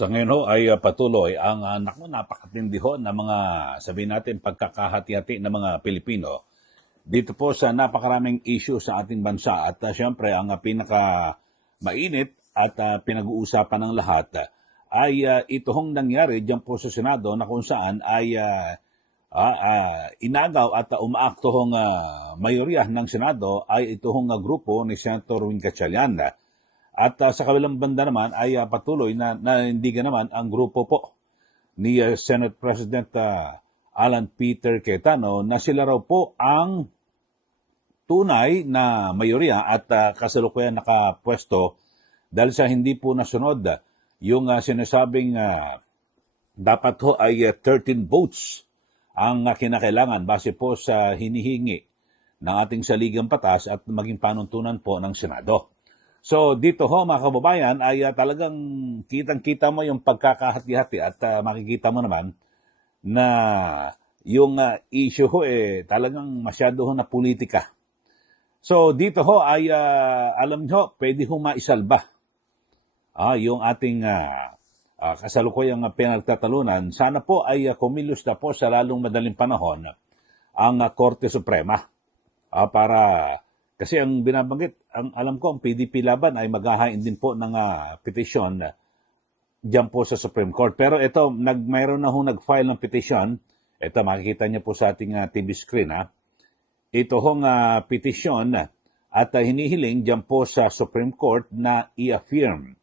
Sa ngayon ho ay patuloy ang napakatindi ho na mga sabihin natin pagkakahati-hati ng mga Pilipino dito po sa napakaraming issue sa ating bansa at syempre ang pinaka mainit at pinag-uusapan ng lahat ay ito hong nangyari diyan po sa Senado na kung saan ay inagaw at umaakto hong mayorya ng Senado ay ito hong grupo ni Senator Win Gatchalian. At sa kabilang banda naman ay patuloy na nanindigan naman ang grupo po ni Senate President Alan Peter Cayetano na sila raw po ang tunay na mayorya at kasalukuyan nakapwesto dahil sa hindi po nasunod yung sinasabing dapat ho ay 13 votes ang kinakailangan base po sa hinihingi ng ating saligang batas at maging panuntunan po ng Senado. So dito ho mga kababayan ay talagang kitang-kita mo yung pagkakahati-hati at makikita mo naman na yung issue ho talagang masyado ho na politika. So dito ho ay alam nyo, pwede ho maisalba yung ating kasalukuyang pinagtatalunan. Sana po ay kumilos na po sa lalong madaling panahon ang Korte Suprema para kasi ang binabanggit, alam ko ang PDP Laban ay maghahain din po ng petisyon diyan po sa Supreme Court. Pero ito, mayroon na nag-file ng petisyon. Ito, makikita niyo po sa ating TV screen. Ito hong petisyon at hinihiling diyan po sa Supreme Court na i-affirm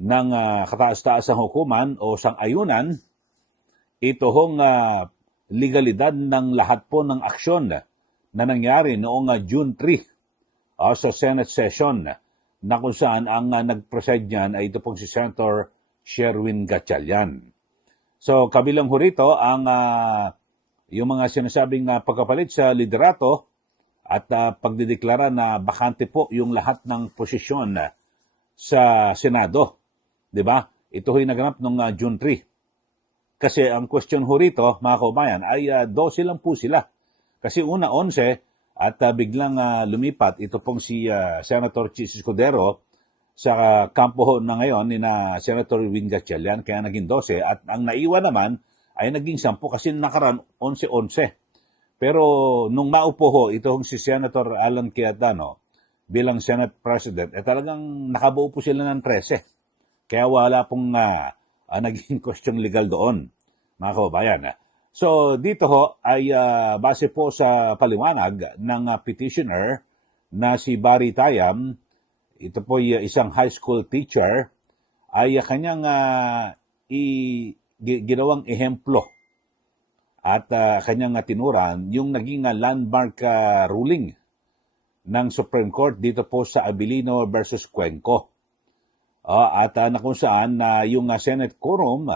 ng kataas-taasang hukuman o sang-ayunan ito hong legalidad ng lahat po ng aksyon na nangyari noong June 3 sa Senate session na kung saan ang nag-preside niyan ay ito pong si Senator Sherwin Gatchalian. So kabilang ho rito ang yung mga sinasabing pagkapalit sa liderato at pagdideklara na bakante po yung lahat ng posisyon sa Senado. Diba? Ito ho'y naganap noong June 3. Kasi ang question ho rito, mga kaubayan, ay 12 lang po sila. Kasi una 11 at biglang lumipat ito pong si Senator Chis Escudero sa kampo ho na ngayon ni na Senator Win Gatchalian kaya naging 12 at ang naiwan naman ay naging 10 kasi nakaraan 11-11. Pero nung maupo ho itong si Senator Alan Cayetano bilang Senate President talagang nakabuo po sila ng 13. Kaya wala pong naging question legal doon, mga kababayan. So dito ho ay base po sa paliwanag ng petitioner na si Barry Tayam, ito po isang high school teacher, ay kanyang ginawang ehemplo at kanyang tinuran yung naging landmark ruling ng Supreme Court dito po sa Abilino versus Cuenco. At na kung saan yung Senate quorum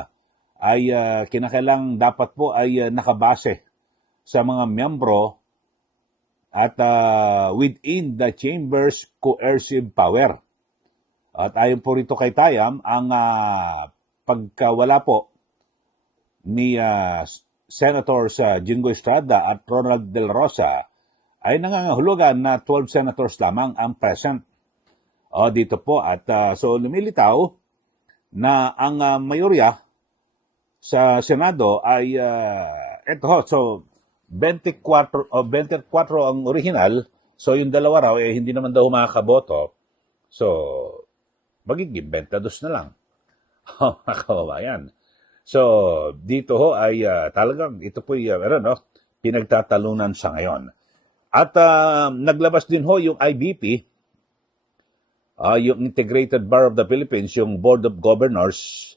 ay kinakailang dapat po ay nakabase sa mga miyembro at within the chamber's coercive power. At ayon po rito kay Tayam, ang pagkawala po ni Senators Jingo Estrada at Ronald Del Rosa ay nangangahulugan na 12 senators lamang ang present dito po. At so lumilitaw na ang mayorya sa Senado ay ito ho, so 24 ang original, so yung dalawa raw hindi naman daw makakaboto. So magiging 22 na lang. Mga kababayan. So dito ho ay talagang ito po pinagtatalunan sa ngayon. At naglabas din ho yung IBP, yung Integrated Bar of the Philippines, yung Board of Governors,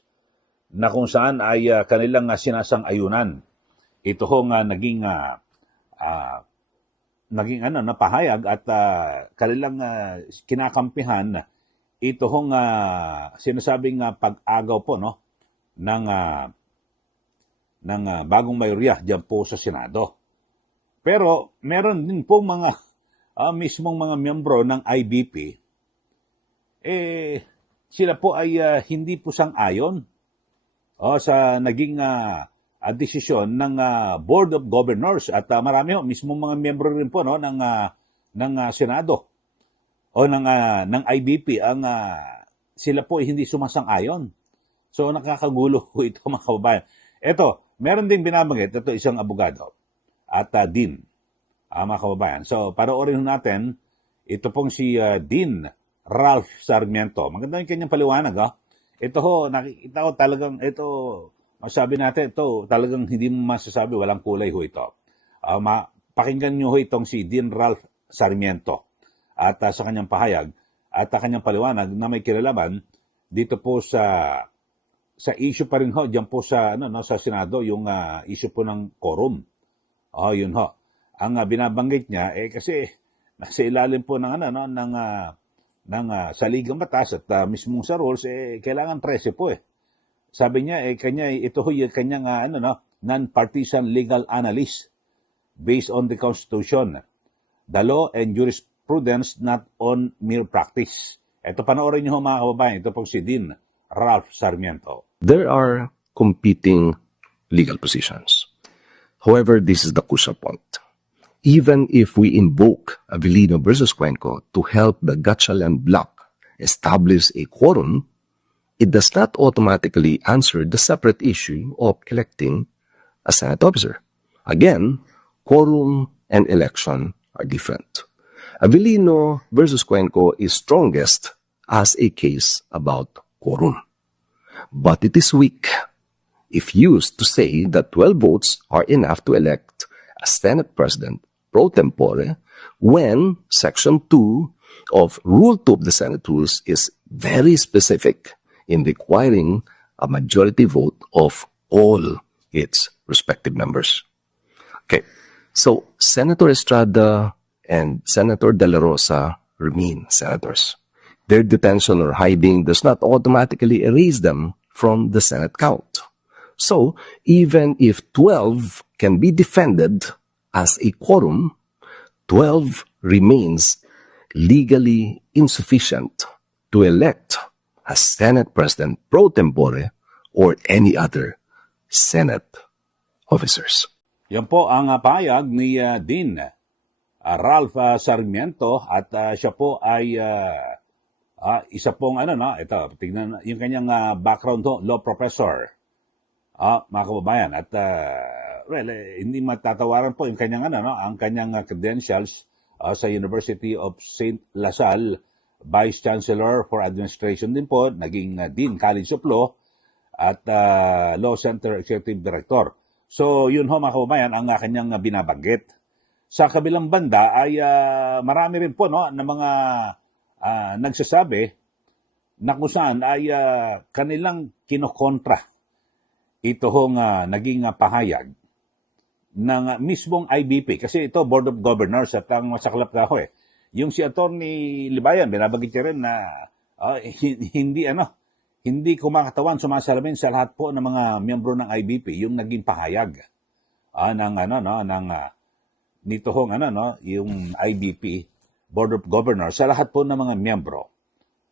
na kung saan ay kanilang sinasang-ayunan. Ito ho nga naging napahayag at kanilang kinakampihan ito ho nga sinasabing pag-agaw po ng bagong mayorya diyan po sa Senado. Pero meron din po mga mismong mga miyembro ng IBP sila po ay hindi po sang-ayon sa naging desisyon ng Board of Governors at marami ho mismong mga miyembro rin po ng Senado o ng IBP ang sila po ay hindi sumasang-ayon So nakakagulo ho ito mga kababayan. Ito, meron ding binabanggit, ito isang abogado at Dean, mga kababayan. So panoorin ho natin, ito pong si Dean Ralph Sarmiento. Maganda yung kanyang paliwanag. Ito ho, nakikita ko talagang, ito, masabi natin, ito talagang hindi mo masasabi, walang kulay ho ito. Pakinggan nyo ho itong si Dean Ralph Sarmiento at sa kanyang pahayag at kanyang paliwanag na may kinalaman dito po sa issue pa rin ho, diyan po sa sa Senado, yung issue po ng quorum. Yun ho. Ang binabanggit niya kasi nasa ilalim po ng saligang batas at mismong sa rules kailangan 13 po eh. Sabi niya ito ho yung kanyang non-partisan legal analyst based on the Constitution, the law and jurisprudence, not on mere practice. Ito, panoorin niyo ho mga kababayan, ito pong si Dean Ralph Sarmiento. There are competing legal positions. However, this is the crucial point. Even if we invoke Avellino versus Cuenco to help the Gatchalian bloc establish a quorum, it does not automatically answer the separate issue of electing a Senate officer. Again, quorum and election are different. Avellino versus Cuenco is strongest as a case about quorum. But it is weak if used to say that 12 votes are enough to elect a Senate President pro tempore when Section 2 of Rule 2 of the Senate Rules is very specific in requiring a majority vote of all its respective members. Okay, so Senator Estrada and Senator De La Rosa remain senators. Their detention or hiding does not automatically erase them from the Senate count. So, even if 12 can be defended as a quorum, 12 remains legally insufficient to elect a Senate President pro tempore or any other Senate officers. Yan po ang pahayag ni Dean Ralph Sarmiento at siya po ay isa pong ito, tignan yung kanyang background ho, law professor. Mga kababayan, at hindi matatawaran po yung kanyang ang kanyang credentials sa University of St. LaSalle, Vice Chancellor for Administration din po, naging Dean College of Law at Law Center Executive Director. So yun ho mga kababayan ang kanyang binabanggit. Sa kabilang banda ay marami rin po na mga nagsasabi na kung saan ay kanilang kinokontra ito hong naging pahayag ng mismong IBP. Kasi ito, Board of Governors, at ang masaklap na ako yung si Atty. Libayan, binabagit niya rin na hindi kumakatawan, sumasalamin sa lahat po ng mga miyembro ng IBP yung naging pahayag nito hong yung IBP, Board of Governors, sa lahat po ng mga miyembro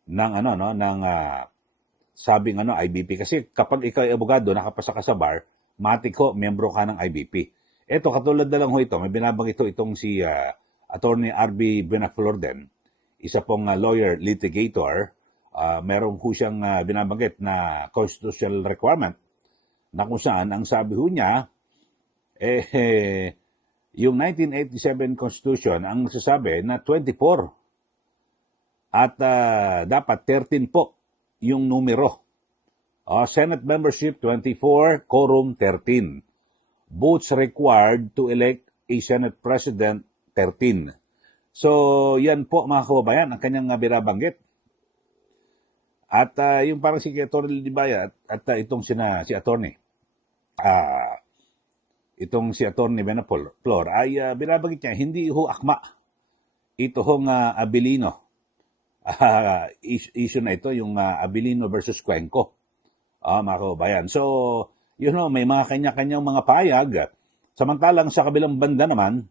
ng sabing IBP. Kasi kapag ikaw ay abogado, nakapasa ka sa bar, matik ho, miyembro ka ng IBP. Ito, katulad na lang ho ito, may binabanggit itong si Attorney R.B. Buenaflor, isa pong lawyer litigator. Meron ho siyang binabanggit na constitutional requirement na kung saan ang sabi ho niya, yung 1987 Constitution, ang sasabi na 24 at dapat 13 po yung numero. Senate membership 24, quorum 13. Votes required to elect a Senate President 13. So yan po mga kababayan ang kanyang binabanggit. At yung parang si Atty. Libaya at itong si Attorney itong si Atty. Buenaflor ay binabanggit niya hindi ho akma ito hong Avellino issue na ito, yung Avellino versus Cuenco, mga kababayan. So, may mga kanya-kanyang mga payag. Samantalang sa kabilang banda naman,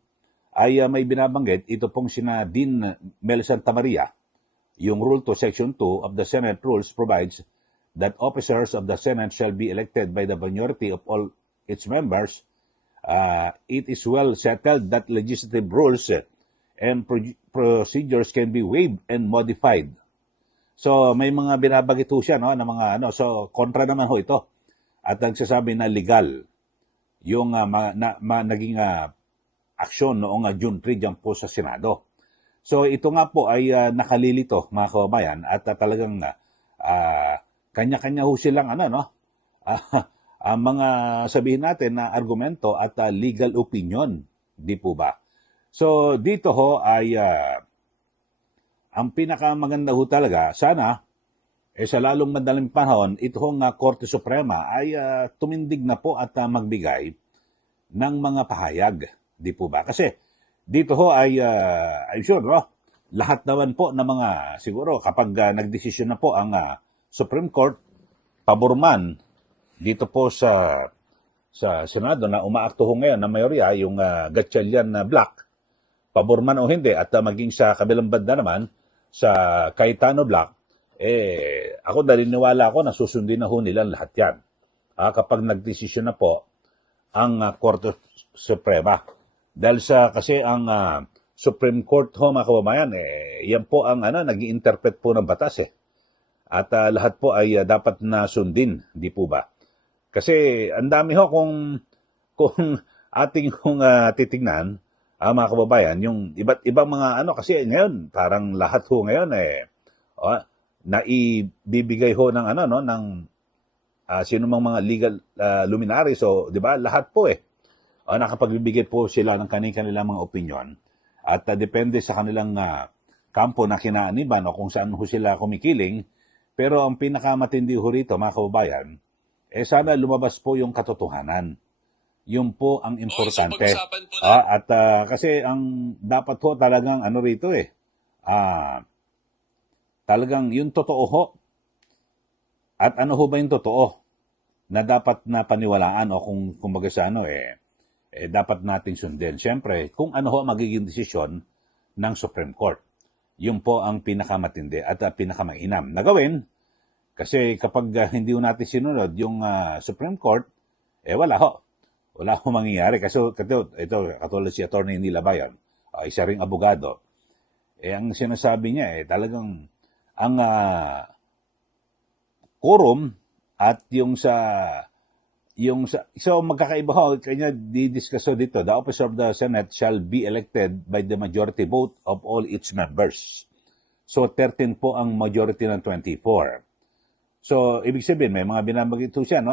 ay may binabanggit, ito pong sina Dean Mel Santamaria, yung Rule 2, Section 2 of the Senate Rules provides that officers of the Senate shall be elected by the majority of all its members. It is well settled that legislative rules and procedures can be waived and modified So may mga binabagit ho siya, no, na mga ano, so kontra naman ho ito. At nagsasabi na legal yung naging aksyon noong June 3 dyan po sa Senado. So ito nga po ay nakalilito, mga kababayan, at talagang kanya-kanya ho silang ano, no? Ang mga sabihin natin na argumento at legal opinion, di po ba? So dito ho ay ang pinakamaganda ho talaga, sana sa lalong madaling panahon, ito hong Korte Suprema ay tumindig na po at magbigay ng mga pahayag, di po ba? Kasi dito ho ay, I'm sure, no? Lahat naman po ng mga, siguro, kapag nagdesisyon na po ang Supreme Court, pabor man dito po sa Senado na umaakto ho ngayon na mayorya, yung Gatchalian na Black, pabor man o hindi, at maging sa kabilang banda naman, sa Cayetano Black, ako naniniwala ako na susundin na ho nila lahat yan. Kapag nagdesisyon na po ang Korte Suprema. Dahil kasi ang Supreme Court ho, mga kababayan, yan po ang nag-i-interpret po ng batas At lahat po ay dapat na sundin, di po ba? Kasi ang dami ho kung ating titignan, mga kababayan, yung iba't ibang mga kasi ngayon, parang lahat ho ngayon naibibigay ho ng ng sino mang mga legal luminaries, so 'di ba, lahat po nakapagbibigay po sila ng kanilang mga opinion at depende sa kanilang kampo na kinaaniban o kung saan ho sila kumikiling. Pero ang pinakamatindi ho rito, mga kababayan, sana lumabas po yung katotohanan. Yun po ang importante. At kasi ang dapat ho talagang rito talagang yung totoo ho. At ano ho ba yung totoo na dapat na paniwalaan o kung kumbaga sa dapat nating sundin. Siyempre, kung ano ho magiging desisyon ng Supreme Court. Yun po ang pinakamatindi at pinakamainam na gawin. Kasi kapag hindi ho natin sinunod yung Supreme Court, wala ho. Wala ho mangyayari. Kasi ito katulad si Attorney Nila Bayan, isa ring abogado. Ang sinasabi niya talagang ang quorum at so magkakaiba ho, kanya didiscuss dito, the office of the Senate shall be elected by the majority vote of all its members. So 13 po ang majority ng 24. So ibig sabihin may mga binabagit siya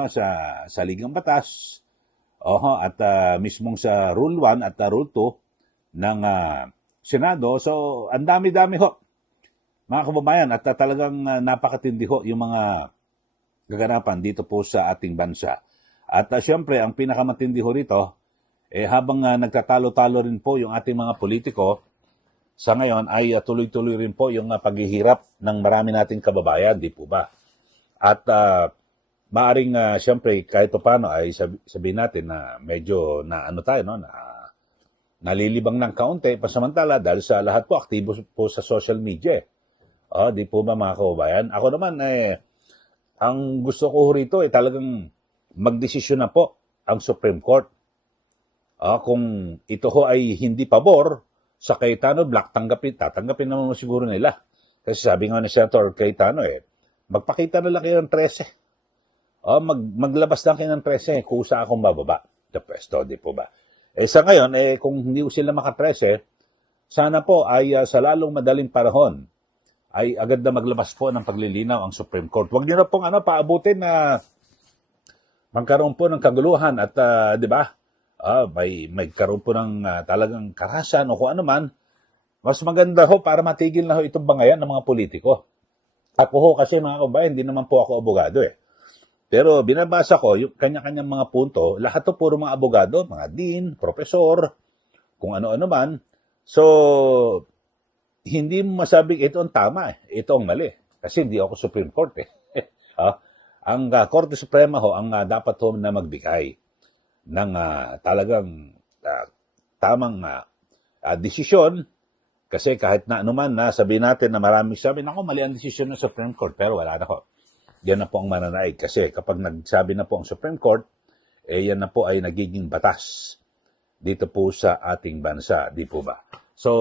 sa Ligang Batas, at mismong sa Rule 1 at Rule 2 ng Senado. So ang dami-dami ho, mga kababayan, at talagang napakatindi ho yung mga gaganapan dito po sa ating bansa. At syempre, ang pinakamatindi ho rito, habang nagtatalo-talo rin po yung ating mga politiko, sa ngayon ay tuloy-tuloy rin po yung paghihirap ng marami nating kababayan, di po ba? At maaring syempre, kahit paano ay sabihin natin na medyo na tayo, na nalilibang ng kaunti, pasamantala dahil sa lahat po, aktibo po sa social media. Di po ba, mga kababayan? Ako naman, ang gusto ko rito talagang magdesisyon na po ang Supreme Court. Kung ito ho ay hindi pabor sa Cayetano Black, tatanggapin naman siguro nila. Kasi sabi nga ni Senator Cayetano, magpakita na lang kayo ng 13. Maglabas lang kayo ng 13, kusa akong bababa sa pwesto, di po ba? Sa ngayon, kung hindi sila maka-13, sana po ay sa lalong madaling panahon, ay agad na maglabas po ng paglilinaw ang Supreme Court. Huwag niyo na pong paabutin na magkaroon po ng kaguluhan at di ba? May karoon po ng talagang karahasan o kung ano man. Mas maganda ho para matigil na ho itong bangayan ng mga politiko. Ako ho kasi, mga kabayan, hindi naman po ako abogado Pero binabasa ko yung kanya-kanyang mga punto, lahat to puro mga abogado, mga dean, profesor, kung ano-ano man. So hindi mo masabing ito ang tama ito ang mali. Kasi hindi ako Supreme Court Ang Korte Suprema ho, ang dapat ho na magbigay ng talagang tamang desisyon. Kasi kahit na anuman na sabihin natin na maraming sabi, nako mali ang desisyon ng Supreme Court, pero wala na ho. Yan na po ang mananaig. Kasi kapag nagsabi na po ang Supreme Court, yan na po ay nagiging batas dito po sa ating bansa, di po ba? So,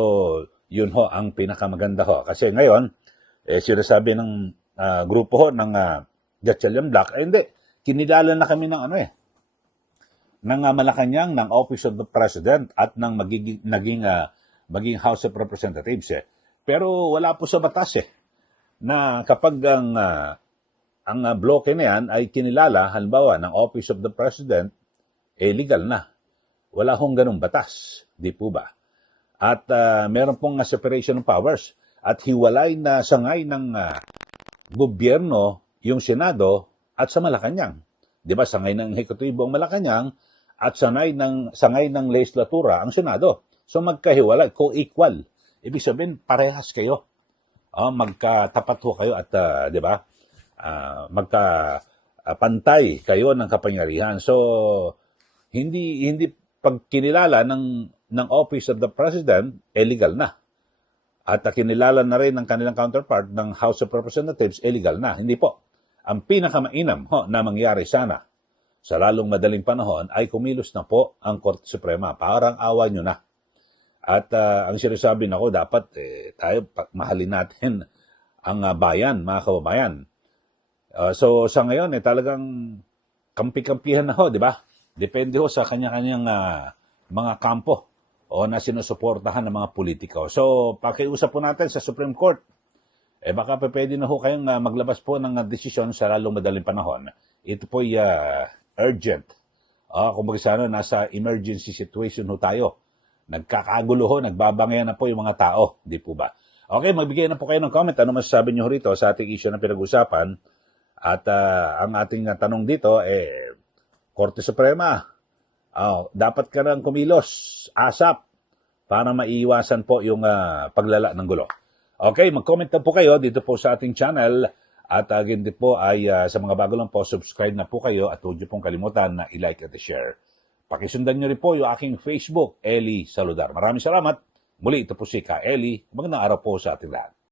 yun ho ang pinakamaganda ho. Kasi ngayon, sinasabi ng grupo ho ng Gatchalian Black, hindi, kinilala na kami ng ng Malacanang, ng Office of the President at ng maging House of Representatives. Pero wala po sa batas na kapag ang bloke na yan ay kinilala, halimbawa, ng Office of the President, legal na. Wala hong ganung batas, di po ba? At meron pong separation of powers at hiwalay na sangay ng gobyerno yung Senado at sa Malacanang. Di ba, sangay ng Ehekutibo ang Malacanang at sangay ng legislatura ang Senado. So magkahiwalay, co-equal. Ibig sabihin, parehas kayo. Magkatapat ho kayo at, di ba, magkapantay kayo ng kapangyarihan. So, hindi pag kinilala ng Office of the President, legal na. At kinilala na rin ng kanilang counterpart ng House of Representatives, legal na. Hindi po. Ang pinakamainam na mangyari sana sa lalong madaling panahon ay kumilos na po ang Korte Suprema. Parang awa nyo na. At ang sinasabi na ko, dapat tayo mahalin natin ang bayan, mga kababayan. So sa ngayon, talagang kampi-kampihan na ho, di ba? Depende ho sa kanya-kanyang mga kampo o na sinusuportahan ng mga politiko. So pakiusap po natin sa Supreme Court. Baka pwede na ho kayong maglabas po ng desisyon sa lalong madaling panahon. Ito po urgent. Kung sana nasa emergency situation ho tayo. Nagkakagulo ho, nagbabangayan na po yung mga tao. Di po ba? Okay, magbigay na po kayo ng comment. Ano masasabi nyo rito sa ating issue na pinag-usapan? At ang ating tanong dito, Korte Suprema, dapat ka nang kumilos, ASAP, para maiiwasan po yung paglala ng gulo. Okay, mag-comment na po kayo dito po sa ating channel. At again din po ay sa mga bago lang po, subscribe na po kayo at huwag niyo pong kalimutan na i-like at i-share. Pakisundan niyo rin po yung aking Facebook, Eli Saludar. Maraming salamat. Muli, ito po si Ka Eli. Magandang araw po sa ating lahat.